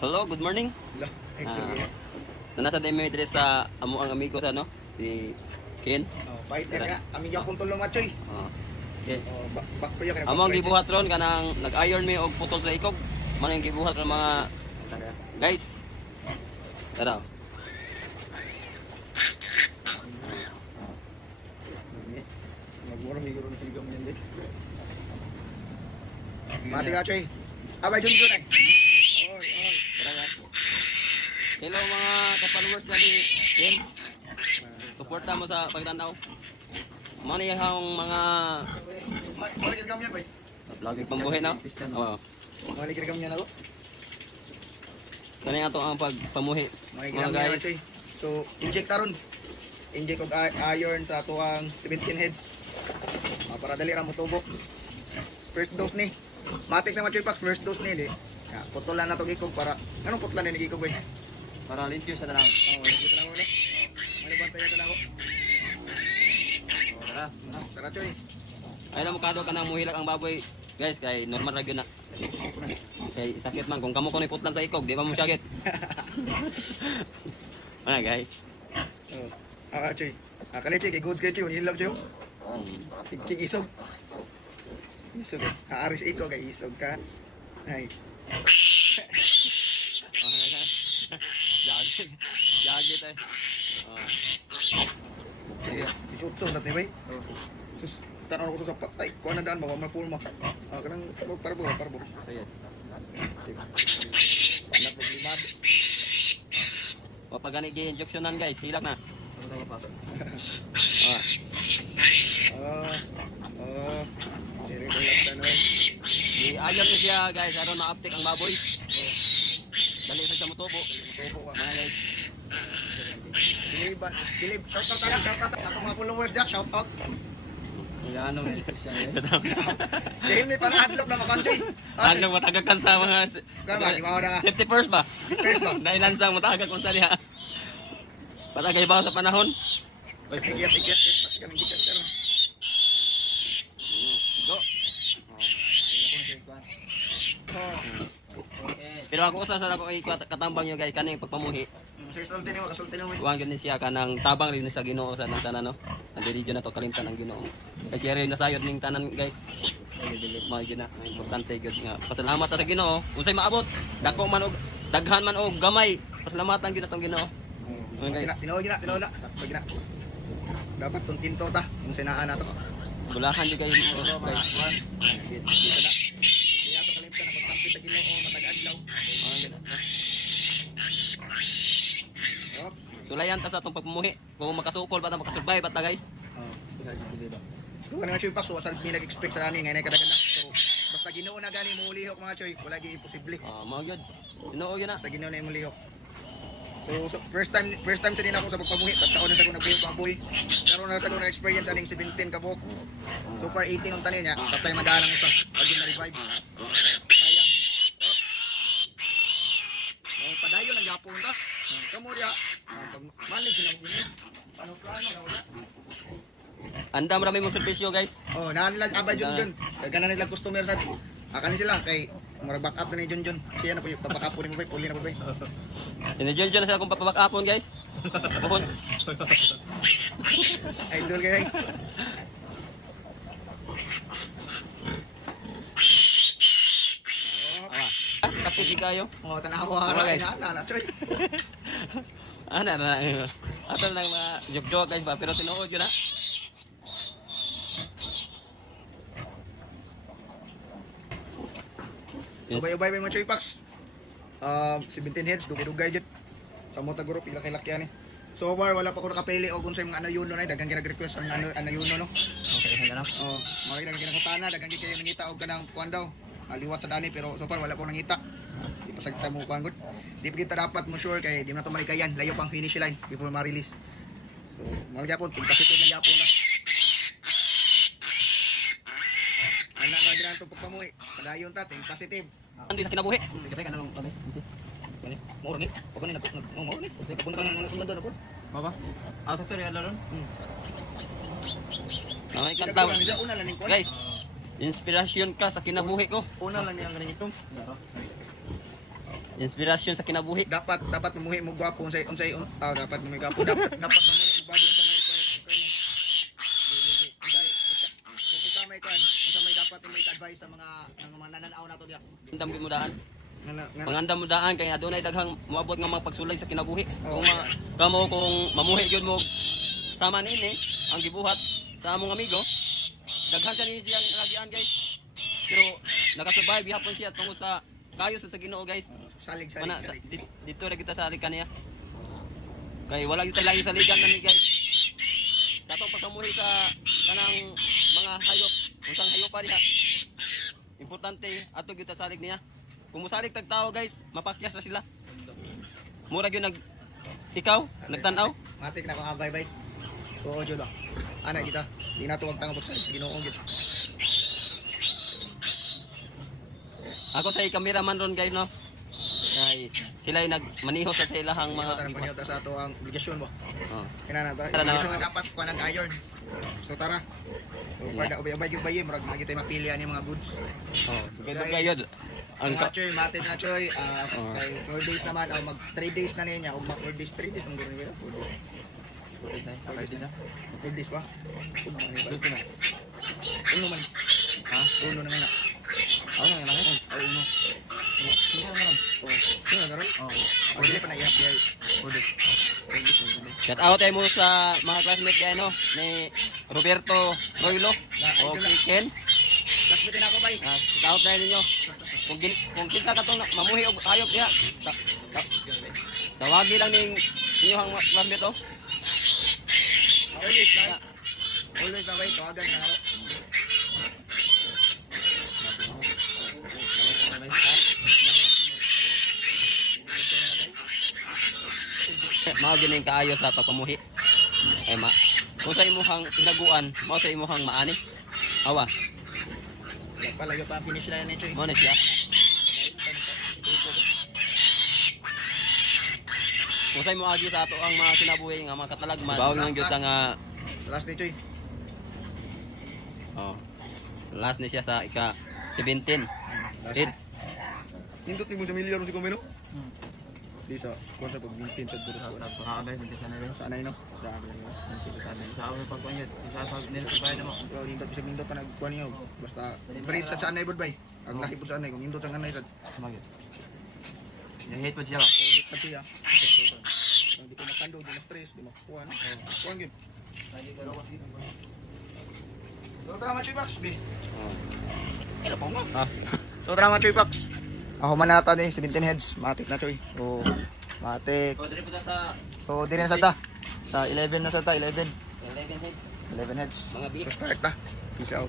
Hello, good morning. Nasa Demetri sa amo ang amigo sa ano, si Ken. Fighter nga, aming yapon tulo machoy. Okay. Back ko yung Amo ang gibuhat ron kanang nag-iron me og putol sa ikog. Man ang gibuhat ron mga guys. Tara. Magmura may guro ng tiligam yan din. Mati ka choy. Abay Junjun ay. Oy. Tara guys. Hello mga ka-followers na ni Ken. Suporta mo sa pagtanaw. Mano yung mga Malikid kami yan bay. vlogging pambuhay na. Oo. Malikid kami yan ako. Kani ato ang pagpamuhi. Malikid Mga kami yan guys. choy. So inject taron. Inject og iron sa tuwang 17 heads. Para dali ra mo tubo. First dose ni. Matik na machoy packs first dose ni. Putulan na to gikog para anong putlan ni gikog bay? Para limpyo sa dalang. Dito na mo ni. Malibantay na ako. Tara. Tara choy. Ay na mukado ka nang muhilak ang baboy. Guys, kay normal ra gyud na. Kay sakit man kung kamo ko ni putlan sa ikog, di ba mo sakit? Ano guys? Choy. Kani choy kay good kay choy, hilak choy. King isog. Isog. Aaris iko kay isog ka. Ay. Jagit ay. Isutso natin bay. Sus, tanaw ko sa patay. Kuha na daan mo, mapulma. Kanang parbo. Sayad. Anak problemado. O pag gani gi-injectionan guys, hilak na. Diri ko lang tanong. Ayaw niya siya guys, aron ma-uptake ang baboy. Dali sa mutubo. Tubo ka. Mga guys. Dilib. Shout out. Sa itong mga followers dyan. Shout out. Ano siya. Dahil may pang-adlock na makanchoy. Ano matagag kan sa mga Kama, di ba na safety first ba? First ba? Dahil lang sa matagag kung sali ha. Patagay ba sa panahon? Ikyas. Pati kami gikas ka ron. Go. Pero ako usa sa ako katambang nyo guys kaning pagpamuhi. Sa kasulti ni mo. Huwag gani siya kanang tabang rin sa Ginoo sa nang tanan no. Ang video na to kalimtan ang Ginoo. Kasi siya rin nasayod ning tanan guys. Mga gina, importante gyud nga. Pasalamat sa Ginoo. Unsay maabot, dako man og daghan man og gamay. Pasalamatan gyud atong Ginoo. Guys, Tinawag na. Pag dapat tong tinto ta, kung sinaan na to. bulahan di kayo guys. Dito na. Di ato kalimtan na pagtampi sa Ginoo matag-adlaw. Sulayan ta sa atong pagpamuhi. Kung makasukol ba ta makasurvive ta guys. So kanang choy pa so asal mi nag-expect sa ani ngay kadaghan na. So basta Ginoo na gani mo ulihok mga choy, wala gi imposible. Mao gyud. Ginoo gyud na. Basta Ginoo na mo ulihok. So first time sa din ako sa pagpamuhi, taon na sa ko nagbuhi. Karon na sa ko na experience aning 17 ka buok. So far 18 ang tanin niya, tatay madalang isa. Pag na revive. Kaya. Padayon ang gapon ta. Kamo dia. Pag manage na mo ano plano na wala. Anda marami mong servisyo guys. Naan nila abay Junjun. Kaya na nila customer sa kani sila kay mura back up na ni Junjun. Siya na po yung back up po ni mo bay, puli na po bay. Sinidyon na sila kung papabakapon guys. Papon. Idol kay. Kapit di kayo. Tanawa Okay. na choy. Ana na. Atal lang mga joke guys ba pero tinuod yun na. Ubay-ubay mga choy packs. 17 heads, dugay-dugay jud. Sa mo taguro pila kay lakyan ni. So far wala pa ko nakapili og unsay mga anayuno na daghang ginag-request ang anayuno no. Okay, na. Mga ginagutana daghang kayo nangita og kanang kuan daw. Aliwat sa dani pero so far wala ko nangita. Di pa sagta mo kuan gud. Di pa kita dapat mo sure kay di na to malikayan, layo pang finish line before ma-release. So, mga gyapon tingkasito na gyapon na. Ana nga ginang to pagpamuhi. Padayon ta tingkasitive. Andi sa kinabuhi. Sige ka na lang kami. Moro ni. Pag ni moro ni. Sige kapunta ka nang sundan ako. Baba. Ang sakto rin ron. Hmm. Ay kanta. Una lang ni kuan. Guys, inspirasyon ka sa kinabuhi ko. Una lang niyang ganito. Inspirasyon sa kinabuhi. Dapat mamuhi mo gwapo unsay dapat mamuhi gwapo dapat mamuhi mo body sa may requirement. Kung ikaw may kan, unsa may dapat may advice sa mga nananaw nato diya. Andam gyud mo daan. Nga Pangandam mo daan kay adunay daghang moabot nga mga pagsulay sa kinabuhi. Oo. Kung mamuhi gyud mo sama nini ang gibuhat sa among amigo, daghan siya ni siyang lagian guys. Pero nakasurvive gihapon siya tungod sa kayo sa Ginoo guys. salig. Dito ra kita sa alikan niya. Kay wala kita lagi sa ligan nami guys. Dato pasamuhi sa kanang mga hayop, unsang hayop pa diha. Importante ato kita salig niya. Kung musalig tag tao guys, mapakyas na sila. Mura gyud ikaw nagtan-aw. Matik na ko bye. Oo, jud ba. Ana kita. Di na to wag sa Ginoo gid. Ako sa cameraman ron guys no. Kay sila ay nagmaniho sa ilahang Mga mga tanang panyota sa ato ang obligasyon ba. Oh. Kina na ta. Tara na. Obligasyon nga dapat kuha ng iron. So tara. So para ubay gyud bayi murag lagi tay mapili ani mga goods. Oh, dugay yun. Ang Ang choy, mate na choy. Oo. Kay 4 days naman mag 3 days na niya. Ug mag 4 days, 3 days ang guro niya. 4 days. 4 days pa. Uno man. Ha? Uno na nga. Ano nga lang? Uno. Sino nga lang? Oh. Sino na ron? Oh. Dili pa na ihap diay. 4 days. Shout out tayo mo sa mga classmate kay ano ni Roberto Roylo o si Ken. Last bitin ako bay. Shout out tayo ninyo. Kung kinsa katong mamuhi og hayop diha. Tawagi lang ning inyong classmate oh. Always na. Always na bay. Tawagan na ako. Mao gining kaayo sa pagpamuhi. Ay kung sa imuhang tinaguan, mao sa imuhang maani. Awa, Layo pa finish line ni choy. mao na siya. Kung sa imo agi sa ato ang mga kinabuhi nga mga katalagman. Bawal nang gyud nga Last ni choy. oh. Last ni siya sa ika 17. It's Nindot ni mo sa milyar si Komeno? Di sa kuha sa pag-maintain sa duro sa sana yun no? Pero nindot pa nagkuha niyo. Basta breed sa saan na ibod bay. Ang laki po saan na kung nindot sa anay sa hate po siya. sa tuya. Hindi ko makando, di na stress, di makukuha no? Kuha game. So tara mga Chuybox, B. Hello po nga. So tara mga Chuybox. Ako man nata ni 17 heads, matik na choy. Oh, matik. So dire na sa ta. Sa 11 na sa ta, 11. 11 heads. 11 heads. Mga big. So start ta. Peace out.